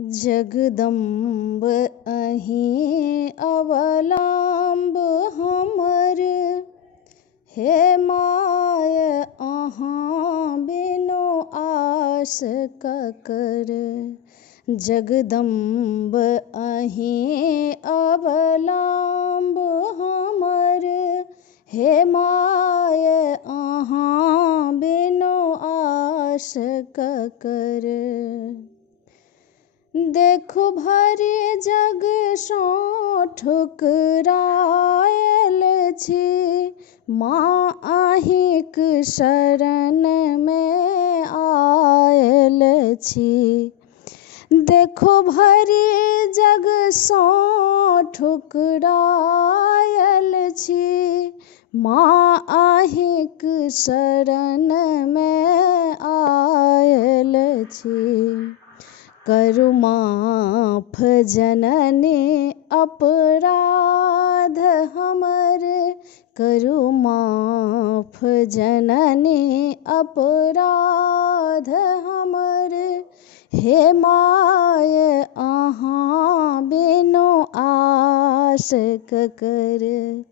जगदम्ब अहीं अवलंब हमर, हे माय अहाँ बिनु आस ककर। जगदम्ब अहीं अवलंब हमर, हे माय अहाँ बिनु आस ककर। देखु भरि जग सँ ठुकरायल छी, माँ अहिंक शरण में आयल छी। देखु भरि जग सँ ठुकरायल छी, माँ अहिंक शरण में आयल छी। करु माफ जननी अपराध हमर, करु माफ जननी अपराध हमर। हे माय अहाँ बिनु आस ककर।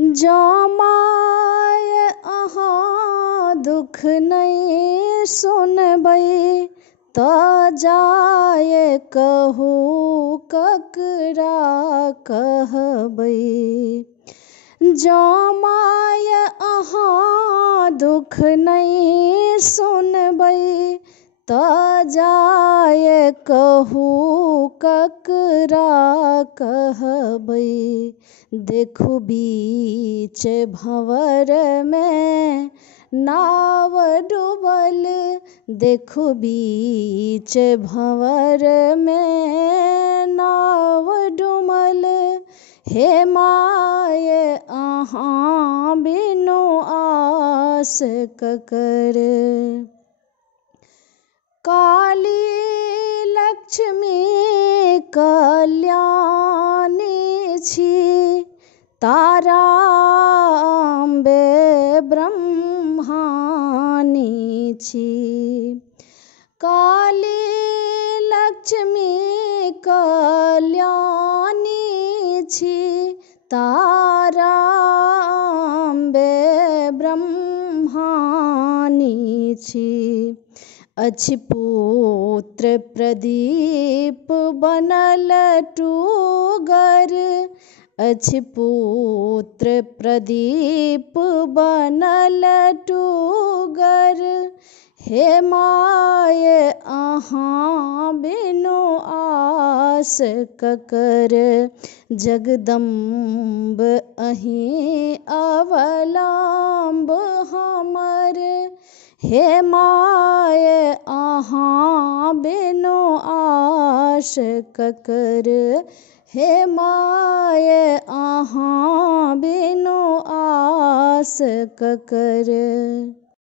जँ माय अहाँ दुख नहीं सुनबै, तऽ जाय कहू ककरा कहबै। जँ माय अहाँ दुख नहीं सुनबै, तऽ जाय कहू ककरा कहबै। देखु बीच भंवर में नाव डूबल, देखु बीच भंवर में नाव डूबल। हे माय अहाँ बिनु आस ककर। काली लक्ष्मी कल्याणी छी, तारा अम्बे ब्रह्माणी छी। काली लक्ष्मी कल्याणी छी, तारा अम्बे ब्रह्माणी छी। अछि पुत्र प्रदीप बनल टूगर, अछि पुत्र प्रदीप बनल टूगर। हे माय अहाँ बिनु आस ककर। जगदम्ब अहीं अवलंब हमर, हे माय अहाँ बिनु आस ककर। हे माय अहाँ बिनु आस ककर।